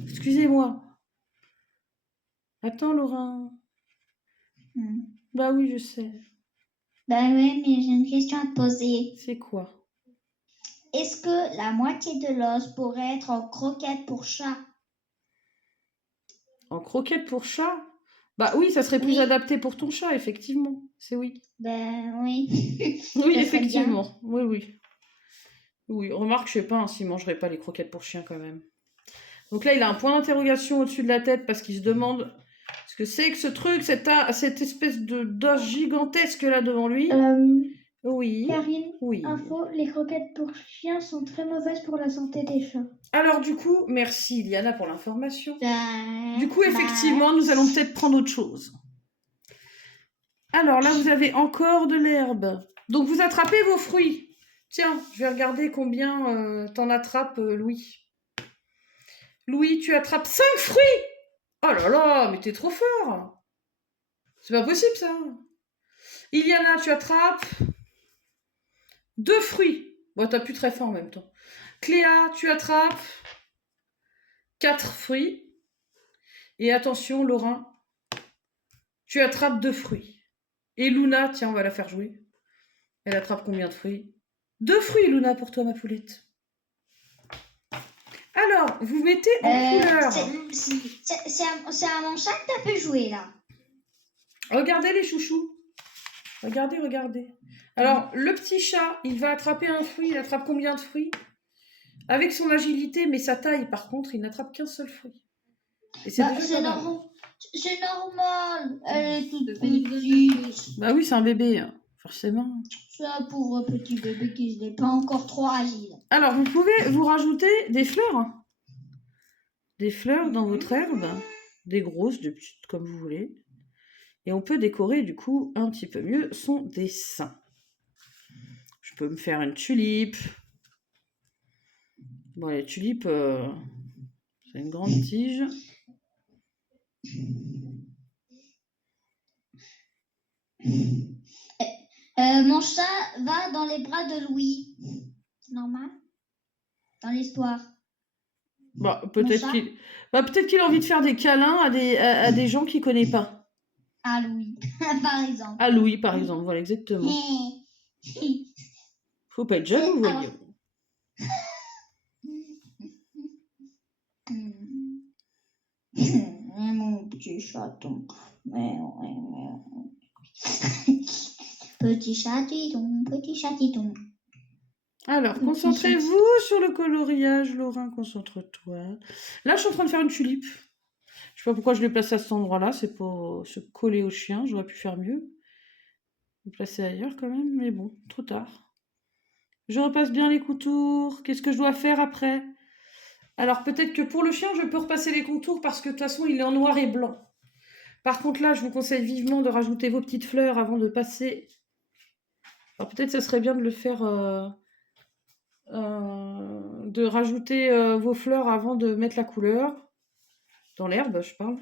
Excusez-moi. Attends, Laurent. Bah oui, je sais. Bah oui, mais j'ai une question à te poser. C'est quoi? Est-ce que la moitié de l'os pourrait être en croquette pour chat? En croquette pour chat? Bah oui, ça serait plus Oui. adapté pour ton chat, effectivement. C'est oui. Ben oui. Oui, Ça serait effectivement. Oui. Oui, remarque, je sais pas s'il mangerait pas les croquettes pour chien quand même. Donc là, il a un point d'interrogation au-dessus de la tête parce qu'il se demande ce que c'est que ce truc, cette espèce d'os gigantesque là devant lui. Oui. Karine, Oui. info, les croquettes pour chiens sont très mauvaises pour la santé des chats. Alors du coup, merci Liana pour l'information. Ben, Du coup, effectivement, nous allons peut-être prendre autre chose. Alors là, vous avez encore de l'herbe. Donc vous attrapez vos fruits. Tiens, je vais regarder combien t'en attrapes, Louis. Louis, tu attrapes 5 fruits! Oh là là, mais t'es trop fort! C'est pas possible, ça! Iliana, tu attrapes 2 fruits. Bon, t'as plus très fort en même temps. Cléa, tu attrapes 4 fruits. Et attention, Laurent, tu attrapes 2 fruits. Et Luna, tiens, on va la faire jouer. Elle attrape combien de fruits? 2 fruits, Luna, pour toi, ma poulette. Alors, vous mettez en couleur. C'est à mon chat que t'as pu jouer, là. Regardez les chouchous. Regardez. Alors, le petit chat, il va attraper un fruit. Il attrape combien de fruits? Avec son agilité, mais sa taille, par contre, il n'attrape qu'un seul fruit. Et c'est déjà C'est pas mal. c'est normal. Elle est toute Le petit petite. Bah oui, c'est un bébé, forcément. C'est un pauvre petit bébé qui n'est pas encore trop agile. Alors, vous pouvez vous rajouter des fleurs. Des fleurs dans votre herbe. Des grosses, des petites, comme vous voulez. Et on peut décorer, du coup, un petit peu mieux son dessin. Je peux me faire une tulipe. Bon, les tulipes, c'est une grande tige. Mon chat va dans les bras de Louis. C'est normal? Dans l'histoire. Bah, Mon peut-être chat qu'il peut-être qu'il a envie de faire des câlins à des gens qu'il connaît pas. À Louis, par exemple. À Louis, par exemple, voilà, exactement. Faut pas être jaloux, Alors- voyons. Mon petit chaton. Petit chatillon, petit chatillon. Alors, Petit concentrez-vous sur le coloriage, Laurent, concentre-toi. Là, je suis en train de faire une tulipe. Je sais pas pourquoi je l'ai placée à cet endroit-là, c'est pour se coller au chien, j'aurais pu faire mieux. Le placer ailleurs quand même, mais bon, trop tard. Je repasse bien les contours. Qu'est-ce que je dois faire après? Alors, peut-être que pour le chien, je peux repasser les contours parce que de toute façon, il est en noir et blanc. Par contre, là, je vous conseille vivement de rajouter vos petites fleurs avant de passer. Alors, peut-être ça serait bien de le faire... de rajouter vos fleurs avant de mettre la couleur. Dans l'herbe, je parle.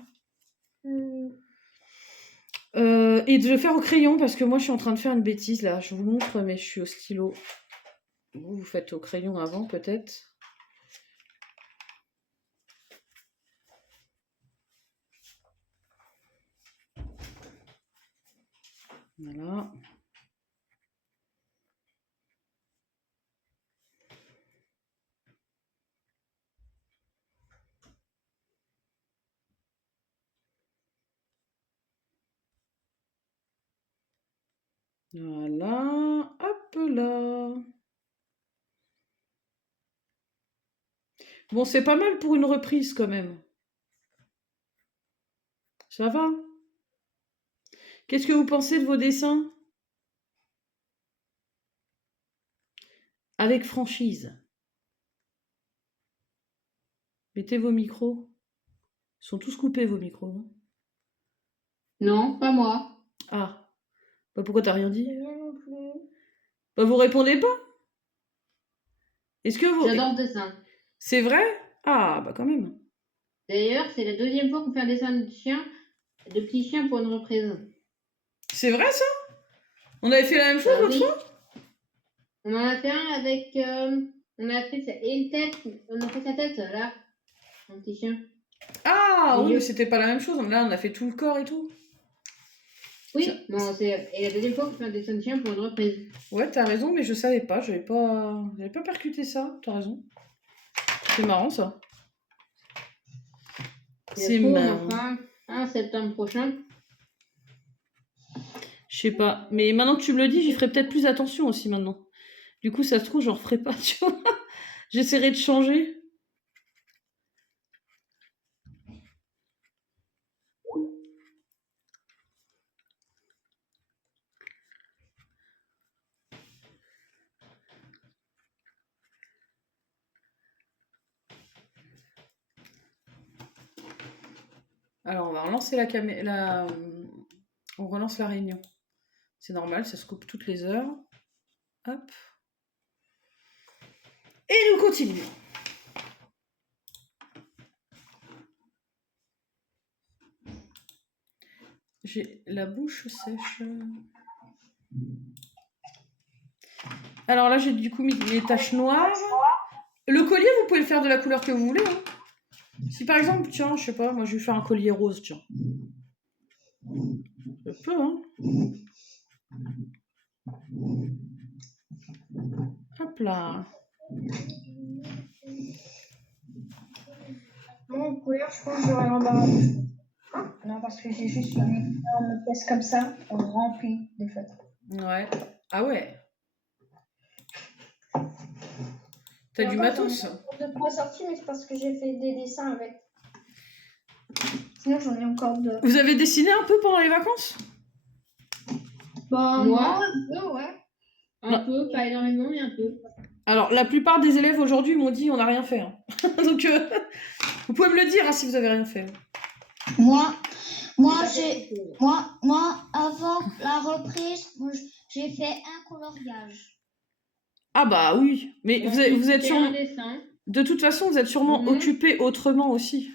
Et de le faire au crayon, parce que moi, je suis en train de faire une bêtise, là. Je vous montre, mais je suis au stylo. Vous faites au crayon avant, peut-être. Voilà. Voilà. Hop là. Bon, c'est pas mal pour une reprise, quand même. Ça va? Qu'est-ce que vous pensez de vos dessins? Avec franchise. Mettez vos micros. Ils sont tous coupés, vos micros. Non, Non, pas moi. ah. Bah, pourquoi t'as rien dit? Rien non plus. Bah, vous répondez pas? Est-ce que vous... J'adore le dessin. C'est vrai? Ah, bah quand même. D'ailleurs, c'est la deuxième fois qu'on fait un dessin de chien, de petit chien pour une reprise. C'est vrai, ça? On avait fait la même chose Bah l'autre oui. fois? On en a fait un avec. On a fait une tête. On a fait sa tête, là. Un petit chien. Ah, Les oui, yeux. mais c'était pas la même chose. Là, on a fait tout le corps et tout. Oui, bon, c'est la deuxième fois qu'on fait un dessin de chien pour une reprise. Ouais, t'as raison, mais je savais pas. J'avais pas percuté ça. T'as raison. C'est marrant, ça. C'est On en marrant. fera un septembre prochain. Je sais pas. Mais maintenant que tu me le dis, j'y ferai peut-être plus attention aussi maintenant. Du coup, ça se trouve, j'en referai pas, tu vois. J'essaierai de changer. Alors, on va relancer la caméra. On relance la réunion. C'est normal, ça se coupe toutes les heures. Hop. Et nous continuons. J'ai la bouche sèche. Alors là, j'ai du coup mis les taches noires. Le collier, vous pouvez le faire de la couleur que vous voulez. Hein. Si par exemple, tiens, je sais pas, moi je vais faire un collier rose, tiens. Je peux, hein. Hop là. Mon couleur, je pense que j'aurai l'embarras. Non, parce que j'ai juste une énorme pièce comme ça, remplie de feutres. Ouais. Ah ouais. T'as Et du encore, matos. j'en ai 2-3 sorties, mais c'est parce que j'ai fait des dessins avec. Sinon, j'en ai encore 2. Vous avez dessiné un peu pendant les vacances? Bah, Moi, ouais. un peu, pas énormément, mais un peu. Alors, la plupart des élèves aujourd'hui m'ont dit on n'a rien fait. Hein. Donc, vous pouvez me le dire hein, si vous avez rien fait. Moi, avant la reprise, j'ai fait un coloriage. Ah bah oui, mais vous êtes Fait sûrement... un dessin. De toute façon, vous êtes sûrement Mhm. occupé autrement aussi.